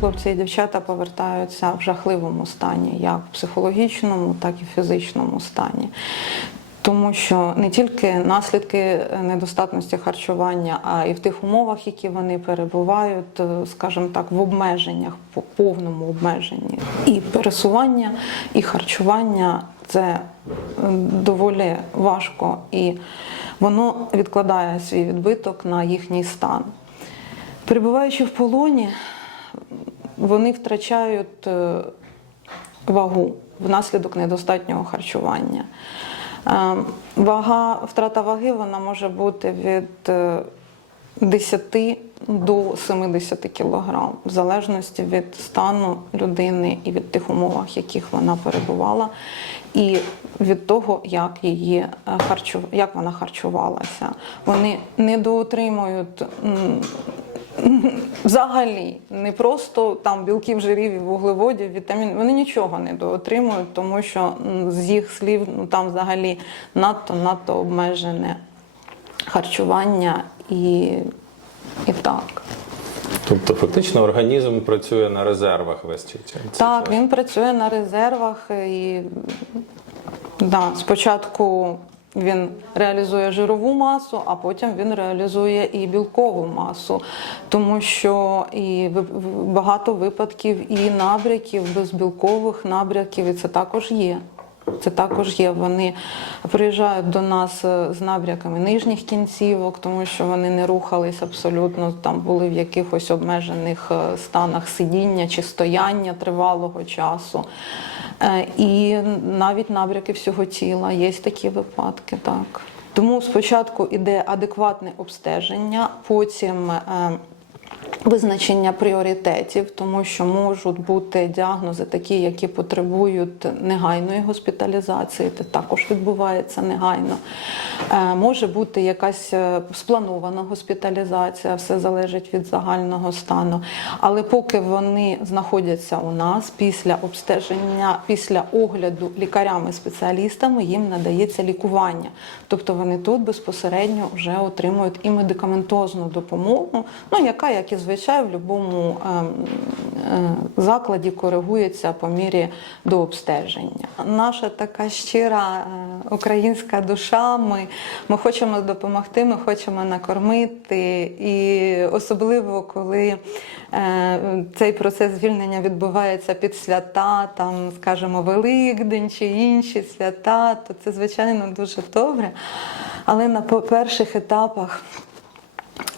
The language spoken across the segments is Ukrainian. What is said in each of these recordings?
хлопці і дівчата повертаються в жахливому стані, як в психологічному, так і в фізичному стані. Тому що не тільки наслідки недостатності харчування, а і в тих умовах, які вони перебувають, е, скажімо так, в обмеженнях, по повному обмеженні. І пересування, і харчування це е, доволі важко, і воно відкладає свій відбиток на їхній стан. Перебуваючи в полоні, вони втрачають е, вагу внаслідок недостатнього харчування. Е, Вага, втрата ваги вона може бути від е, 10 до 70 кг, в залежності від стану людини і від тих умовах, в яких вона перебувала, і від того, як її е, харчу... як вона харчувалася. Вони недоотримують Взагалі, не просто там білків, жирів і вуглеводів, вітамін. Вони нічого не доотримують, тому що з їх слів ну там взагалі надто надто обмежене харчування і, і так. Тобто, фактично, організм працює на резервах весь цей цей Так, він працює на резервах і да, спочатку він реалізує жирову масу, а потім він реалізує і білкову масу, тому що і багато випадків і набряків безбілкових набряків, і це також є. Це також є. Вони приїжджають до нас е, з набряками нижніх кінцівок, тому що вони не рухались абсолютно, там були в якихось обмежених е, станах сидіння чи стояння тривалого часу. Е, І навіть набряки всього тіла. Є такі випадки, так. Тому спочатку йде адекватне обстеження, потім визначення пріоритетів, тому що можуть бути діагнози такі, які потребують негайної госпіталізації, це також відбувається негайно. Е, Може бути якась е, спланована госпіталізація, все залежить від загального стану. Але поки вони знаходяться у нас після обстеження, після огляду лікарями-спеціалістами, їм надається лікування. Тобто вони тут безпосередньо вже отримують і медикаментозну допомогу, ну яка, як і звичай, в будь-якому ем, е, закладі коригується по мірі до обстеження. Наша така щира е, українська душа. Ми, ми хочемо допомогти, ми хочемо накормити, і особливо коли е, цей процес звільнення відбувається під свята, там, скажімо, Великдень чи інші свята, то це звичайно дуже добре. Але на перших етапах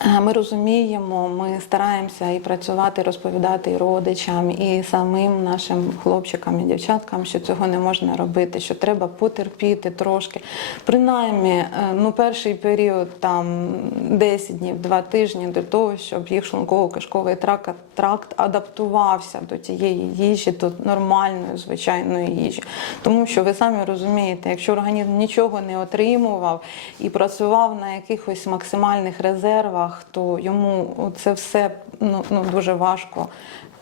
Ми розуміємо, ми стараємося і працювати, розповідати і родичам, і самим нашим хлопчикам і дівчаткам, що цього не можна робити, що треба потерпіти трошки. Принаймні, е, ну перший період там 10 днів, 2 тижні для того, щоб їх шлунково-кишковий тракт, тракт адаптувався до тієї їжі, до нормальної, звичайної їжі. Тому що ви самі розумієте, якщо організм нічого не отримував і працював на якихось максимальних резервах, то йому це все ну, ну, дуже важко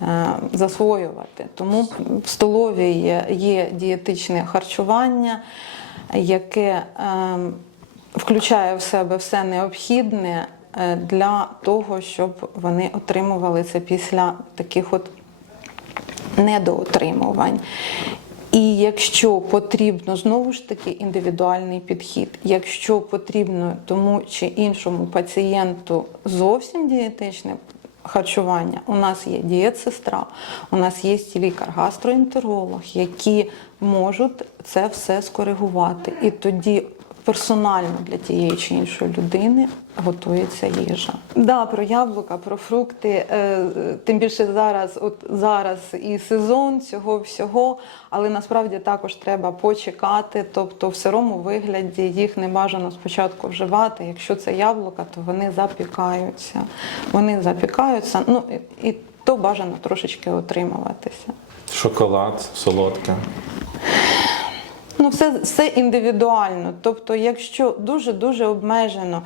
е, засвоювати. Тому в столовій є, є дієтичне харчування, яке е, включає в себе все необхідне е, для того, щоб вони отримували це після таких от недоотримувань. І якщо потрібно знову ж таки індивідуальний підхід, якщо потрібно тому чи іншому пацієнту зовсім дієтичне харчування, у нас є дієтсестра, у нас є лікар-гастроентеролог, які можуть це все скоригувати. І тоді персонально для тієї чи іншої людини готується їжа. Да, про яблука, про фрукти. е, Тим більше зараз, от зараз і сезон цього всього, але насправді також треба почекати. Тобто в сирому вигляді їх не бажано спочатку вживати. Якщо це яблука, то вони запікаються. Вони запікаються, ну і, то бажано трошечки отримуватися. Шоколад, солодке. Ну, все, все індивідуально. Тобто, якщо дуже-дуже обмежено.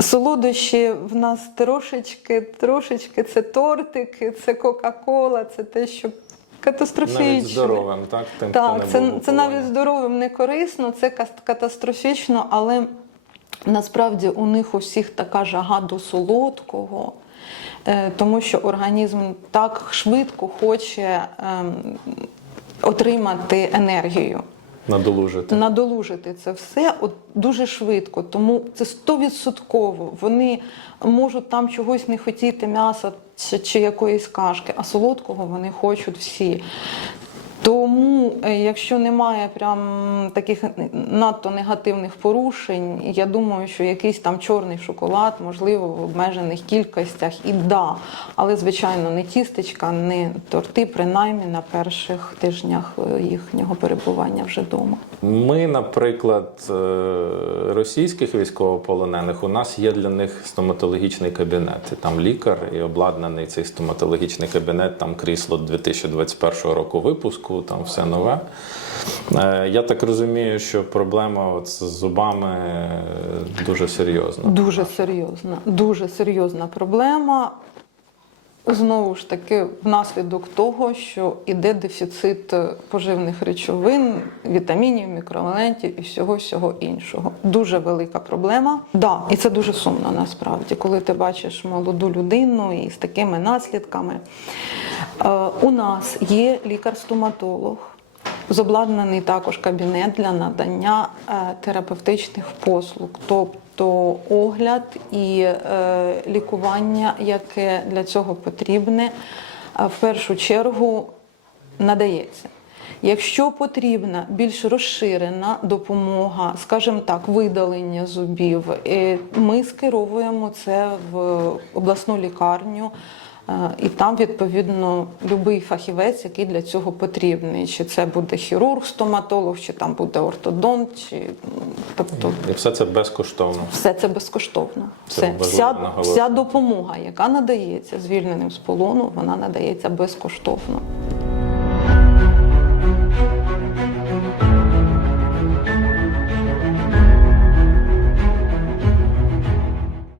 Солодощі в нас трошечки, трошечки це тортики, це Кока-Кола, це те, що катастрофічно. Навіть здоровим, так? Тим, хто Так, не це, був це навіть здоровим не корисно, це катастрофічно, але насправді у них у всіх така жага до солодкого. е, тому що організм так швидко хоче ем, отримати енергію Надолужити. надолужити це все от дуже швидко. Тому це стовідсотково. Вони можуть там чогось не хотіти м'яса чи, чи якоїсь кашки, а солодкого вони хочуть всі. Е, якщо немає прям таких надто негативних порушень, я думаю, що якийсь там чорний шоколад, можливо, в обмежених кількостях і да. Але, звичайно, не тістечка, не торти, принаймні на перших тижнях е, їхнього перебування вже вдома. Ми, наприклад, е, російських військовополонених, у нас є для них стоматологічний кабінет. Там лікар і обладнаний цей стоматологічний кабінет, там крісло 2021 року випуску, там все нове. Я так розумію, що проблема от з зубами е, дуже серйозна. Дуже серйозна, дуже серйозна проблема. Знову ж таки, внаслідок того, що іде дефіцит е, поживних речовин, вітамінів, мікроелементів і всього всього іншого. Дуже велика проблема. Да, і це дуже сумно насправді, коли ти бачиш молоду людину і з такими наслідками. Е, у нас є лікар-стоматолог. Зобладнаний також кабінет для надання е, терапевтичних послуг, тобто огляд і е, лікування, яке для цього потрібне, е, в першу чергу надається. Якщо потрібна більш розширена допомога, скажімо так, видалення зубів, ми скеровуємо це в обласну лікарню. І там, відповідно, будь-який фахівець, який для цього потрібний. Чи це буде хірург, стоматолог, чи там буде ортодонт, чи тобто І все це безкоштовно. все це безкоштовно. Це Все. Вся, вся допомога, яка надається звільненим з полону, вона надається безкоштовно.